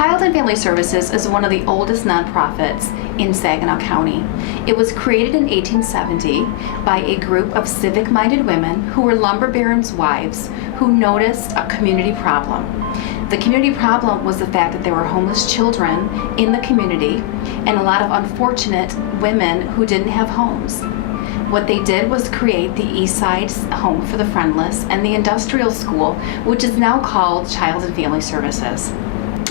Child and Family Services is one of the oldest nonprofits in Saginaw County. It was created in 1870 by a group of civic-minded women who were lumber barons' wives who noticed a community problem. The community problem was the fact that there were homeless children in the community and a lot of unfortunate women who didn't have homes. What they did was create the East Side Home for the Friendless and the Industrial School, which is now called Child and Family Services.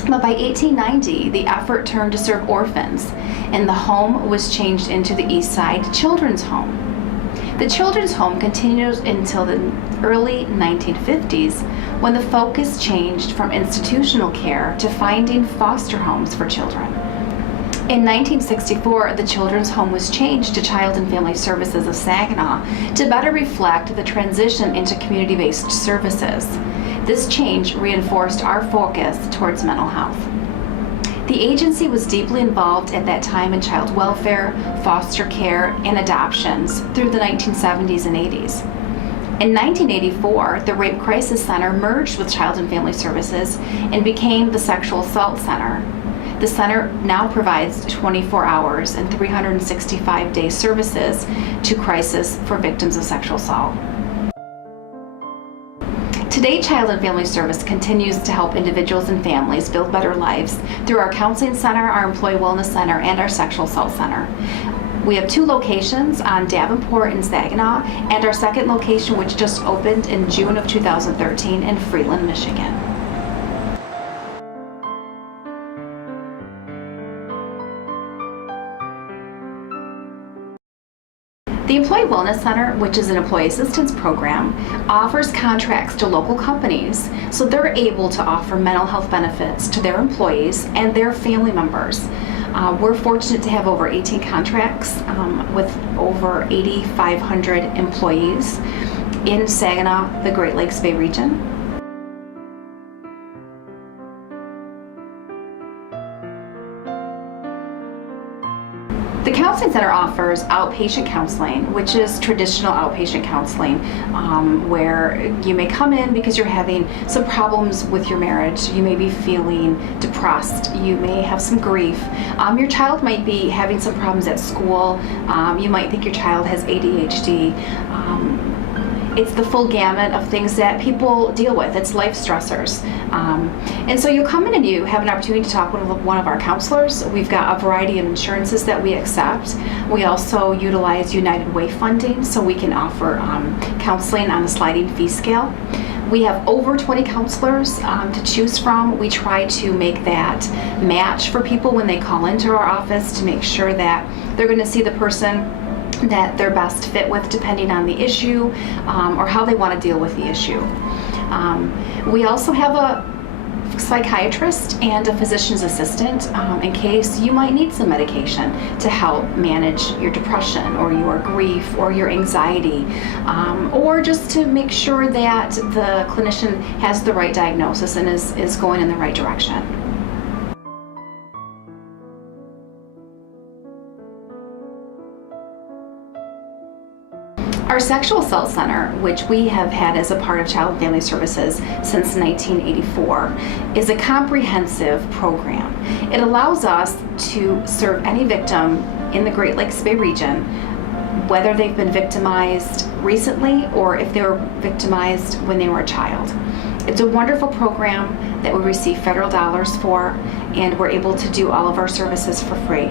But by 1890, the effort turned to serve orphans, and the home was changed into the East Side Children's Home. The Children's Home continued until the early 1950s, when the focus changed from institutional care to finding foster homes for children. In 1964, the Children's Home was changed to Child and Family Services of Saginaw to better reflect the transition into community-based services. This change reinforced our focus towards mental health. The agency was deeply involved at that time in child welfare, foster care, and adoptions through the 1970s and 80s. In 1984, the Rape Crisis Center merged with Child and Family Services and became the Sexual Assault Center. The center now provides 24 hours and 365-day services to crisis for victims of sexual assault. Today, Child and Family Service continues to help individuals and families build better lives through our counseling center, our employee wellness center, and our sexual assault center. We have 2 locations on Davenport and Saginaw, and our second location, which just opened in June of 2013 in Freeland, Michigan. The Employee Wellness Center, which is an employee assistance program, offers contracts to local companies so they're able to offer mental health benefits to their employees and their family members. We're fortunate to have over 18 contracts with over 8,500 employees in Saginaw, the Great Lakes Bay region. The Counseling Center offers outpatient counseling, which is traditional outpatient counseling, where you may come in because you're having some problems with your marriage. You may be feeling depressed. You may have some grief. Your child might be having some problems at school. You might think your child has ADHD. It's the full gamut of things that people deal with. It's life stressors. And so you come in and you have an opportunity to talk with one of our counselors. We've got a variety of insurances that we accept. We also utilize United Way funding, so we can offer counseling on a sliding fee scale. We have over 20 counselors to choose from. We try to make that match for people when they call into our office to make sure that they're going to see the person that they're best fit with depending on the issue or how they want to deal with the issue. We also have a psychiatrist and a physician's assistant in case you might need some medication to help manage your depression or your grief or your anxiety, or just to make sure that the clinician has the right diagnosis and is going in the right direction. Our Sexual Assault Center, which we have had as a part of Child and Family Services since 1984, is a comprehensive program. It allows us to serve any victim in the Great Lakes Bay region, whether they've been victimized recently or if they were victimized when they were a child. It's a wonderful program that we receive federal dollars for, and we're able to do all of our services for free.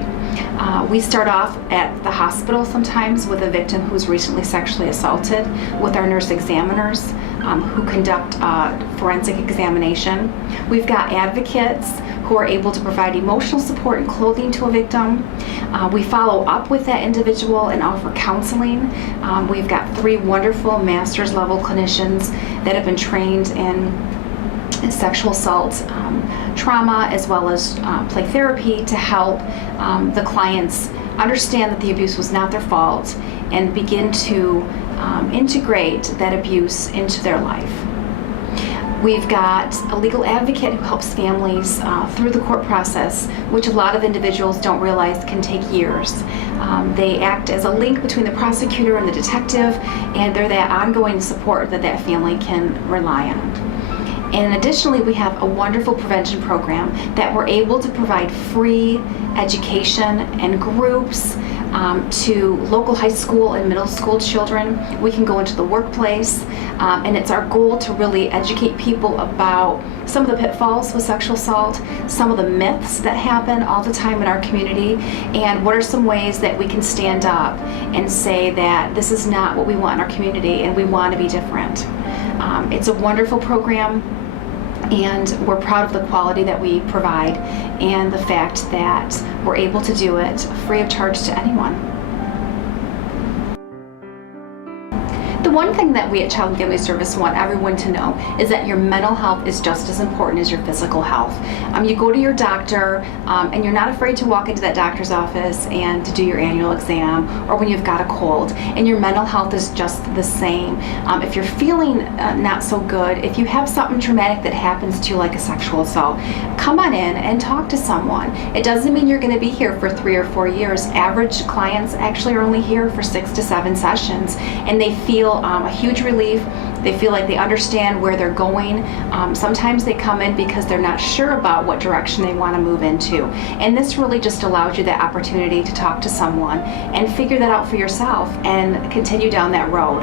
We start off at the hospital sometimes with a victim who's recently sexually assaulted with our nurse examiners who conduct forensic examination. We've got advocates who are able to provide emotional support and clothing to a victim. We follow up with that individual and offer counseling. We've got 3 wonderful master's level clinicians that have been trained in sexual assault trauma as well as play therapy to help the clients understand that the abuse was not their fault and begin to integrate that abuse into their life. We've got a legal advocate who helps families through the court process, which a lot of individuals don't realize can take years. They act as a link between the prosecutor and the detective, and they're that ongoing support that that family can rely on. And additionally, we have a wonderful prevention program that we're able to provide free education and groups to local high school and middle school children. We can go into the workplace, and it's our goal to really educate people about some of the pitfalls with sexual assault, some of the myths that happen all the time in our community, and what are some ways that we can stand up and say that this is not what we want in our community and we want to be different. It's a wonderful program, and we're proud of the quality that we provide and the fact that we're able to do it free of charge to anyone. The one thing that we at Child and Family Service want everyone to know is that your mental health is just as important as your physical health. You go to your doctor and you're not afraid to walk into that doctor's office and to do your annual exam, or when you've got a cold, and your mental health is just the same. If you're feeling not so good, if you have something traumatic that happens to you like a sexual assault, come on in and talk to someone. It doesn't mean you're going to be here for 3 or 4 years. Average clients actually are only here for 6 to 7 sessions, and they feel a huge relief. They feel like they understand where they're going. Sometimes they come in because they're not sure about what direction they want to move into. And this really just allows you the opportunity to talk to someone and figure that out for yourself and continue down that road.